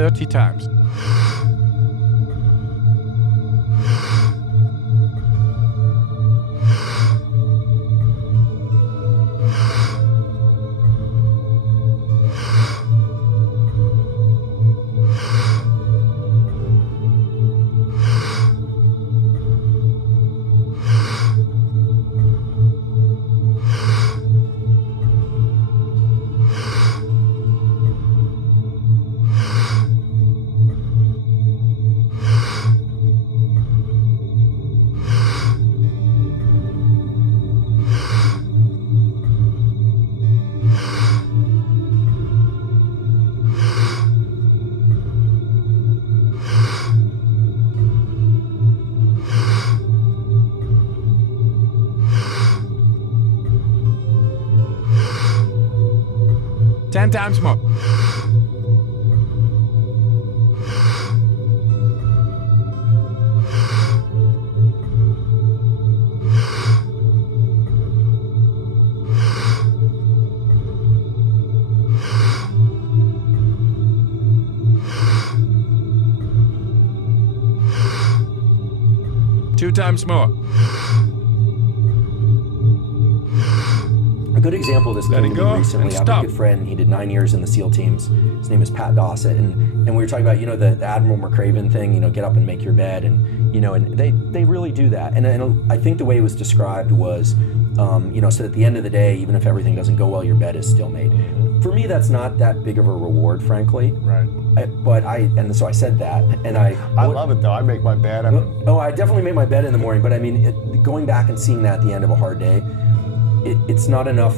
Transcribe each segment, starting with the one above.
30 times. Ten times more. Two times more. A good example of this came to me recently. I have a good friend. He did 9 years in the SEAL teams. His name is Pat Dossett, and we were talking about the Admiral McRaven thing. Get up and make your bed, and they really do that. And I think the way it was described was, so at the end of the day, even if everything doesn't go well, your bed is still made. Mm-hmm. For me, that's not that big of a reward, frankly. Right. So I said that, and I love it though. I make my bed. I definitely make my bed in the morning. But I mean, going back and seeing that at the end of a hard day. It's not enough.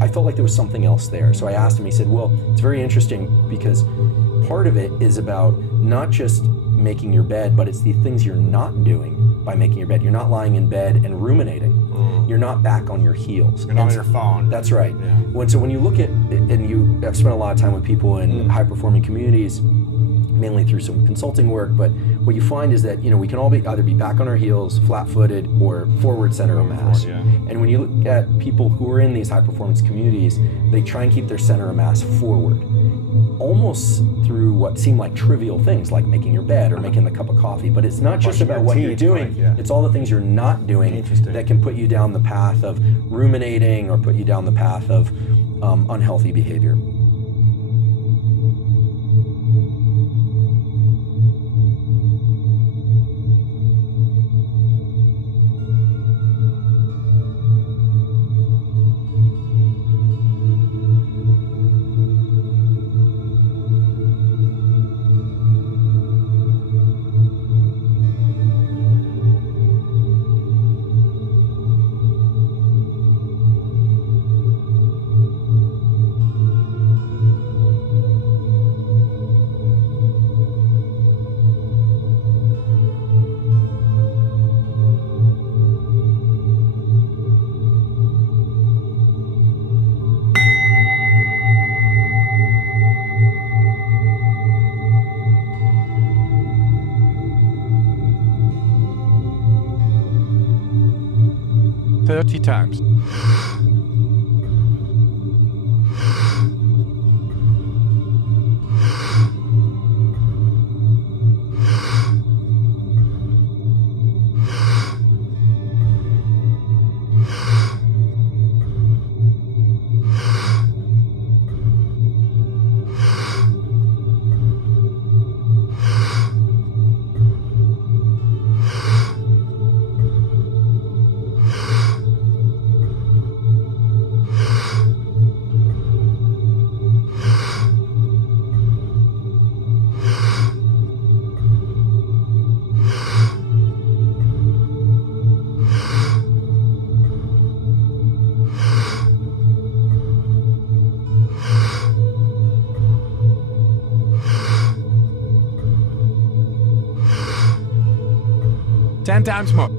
I felt like there was something else there. So I asked him, he said, well, it's very interesting because part of it is about not just making your bed, but it's the things you're not doing by making your bed. You're not lying in bed and ruminating. You're not back on your heels. You're not on your phone. That's right. Yeah. So when you look at, and I've spent a lot of time with people in high-performing communities, mainly through some consulting work, but what you find is that we can all either be back on our heels, flat-footed, or forward center of mass. Yeah. And when you look at people who are in these high-performance communities, they try and keep their center of mass forward, almost through what seem like trivial things, like making your bed or making the cup of coffee. But it's not just about what you're doing; it's all the things you're not doing that can put you down the path of ruminating or put you down the path of unhealthy behavior. Thirty times. Ten times more.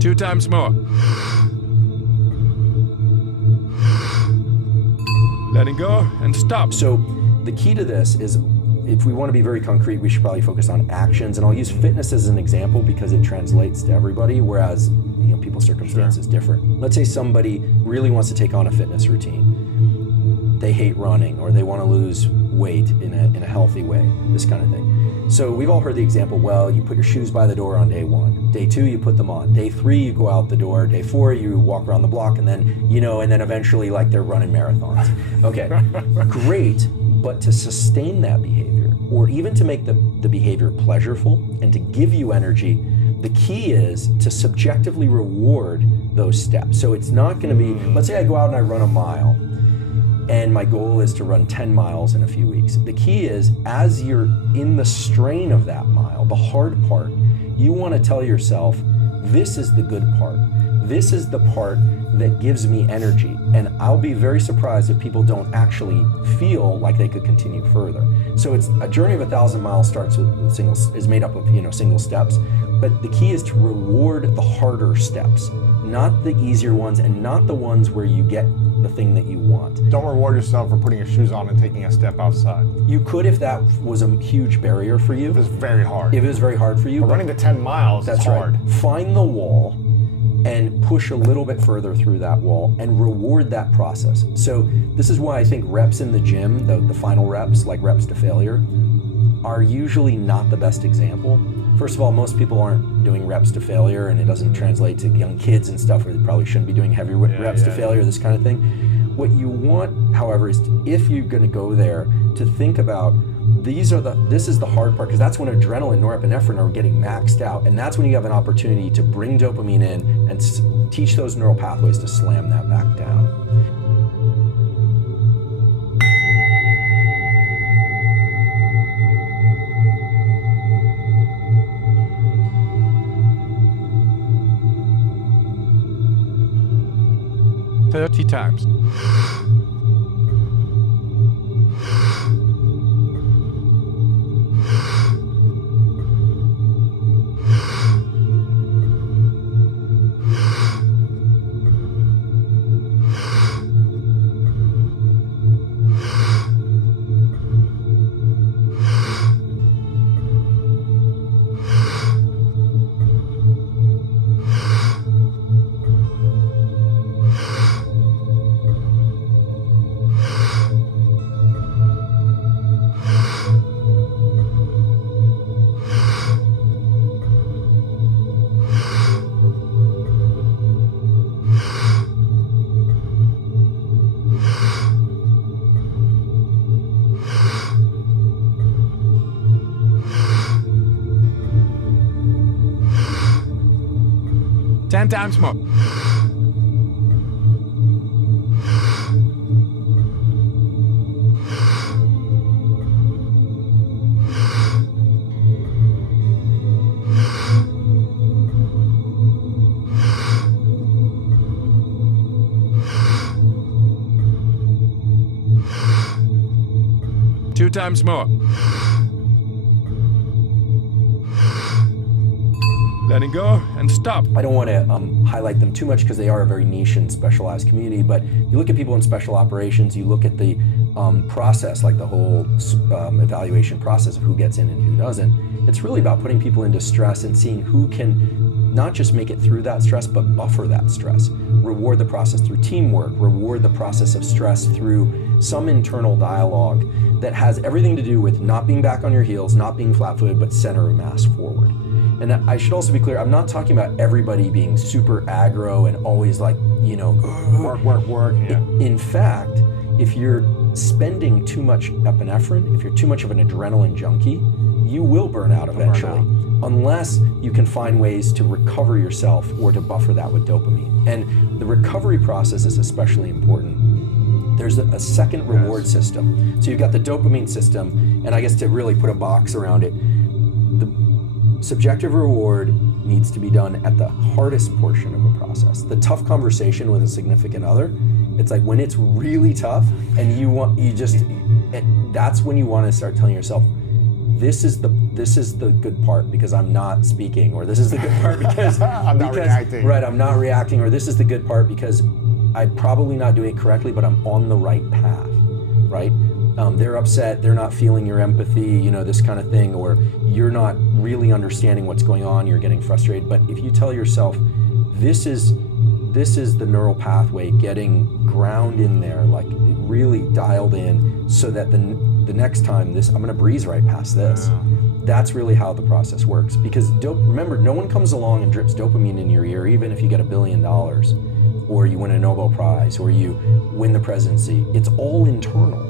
Two times more. letting go, and stop. So the key to this is, if we want to be very concrete, we should probably focus on actions. And I'll use fitness as an example because it translates to everybody, whereas people's circumstances different. Let's say somebody really wants to take on a fitness routine. They hate running, or they want to lose weight in a healthy way, this kind of thing. So we've all heard the example, well, you put your shoes by the door on day 1. Day 2, you put them on. Day 3, you go out the door. Day 4, you walk around the block, and then, and then eventually like they're running marathons. Okay, great, but to sustain that behavior, or even to make the behavior pleasurable and to give you energy, the key is to subjectively reward those steps. So it's not gonna be, let's say I go out and I run a mile, and my goal is to run 10 miles in a few weeks. The key is, as you're in the strain of that mile, the hard part, you want to tell yourself, this is the good part. This is the part that gives me energy. And I'll be very surprised if people don't actually feel like they could continue further. So it's a journey of 1,000 miles starts with is made up of single steps. But the key is to reward the harder steps, not the easier ones, and not the ones where you get the thing that you want. Don't reward yourself for putting your shoes on and taking a step outside. You could if that was a huge barrier for you. It was very hard. If it was very hard for you. But running the 10 miles is hard. Right. Find the wall and push a little bit further through that wall and reward that process. So this is why I think reps in the gym, the final reps, like reps to failure, are usually not the best example. First of all, most people aren't doing reps to failure, and it doesn't translate to young kids and stuff where they probably shouldn't be doing heavy reps to failure, this kind of thing. What you want, however, is if you're going to go there, to think about this is the hard part, because that's when adrenaline, norepinephrine are getting maxed out, and that's when you have an opportunity to bring dopamine in and teach those neural pathways to slam that back down. Thirty times. Ten times more. Two times more. Letting go and stop. I don't want to highlight them too much because they are a very niche and specialized community, but you look at people in special operations, you look at the process, like the whole evaluation process of who gets in and who doesn't. It's really about putting people into stress and seeing who can not just make it through that stress, but buffer that stress. Reward the process through teamwork, reward the process of stress through some internal dialogue that has everything to do with not being back on your heels, not being flat-footed, but center of mass forward. And I should also be clear, I'm not talking about everybody being super aggro and always like, work. Yeah. In fact, if you're spending too much epinephrine, if you're too much of an adrenaline junkie, you will burn out eventually, unless you can find ways to recover yourself or to buffer that with dopamine. And the recovery process is especially important. There's a second reward system. So you've got the dopamine system, and I guess to really put a box around it, the subjective reward needs to be done at the hardest portion of a process. The tough conversation with a significant other, it's like when it's really tough and that's when you want to start telling yourself, this is the good part because I'm not speaking, or this is the good part because I'm not reacting. Right, I'm not reacting, or this is the good part because I'm probably not doing it correctly, but I'm on the right path. right? They're upset, they're not feeling your empathy, this kind of thing, or you're not really understanding what's going on, you're getting frustrated. But if you tell yourself, this is the neural pathway getting ground in there, like really dialed in, so that the next time I'm going to breeze right past this. That's really how the process works. Because remember, no one comes along and drips dopamine in your ear, even if you get $1 billion, or you win a Nobel Prize, or you win the presidency. It's all internal.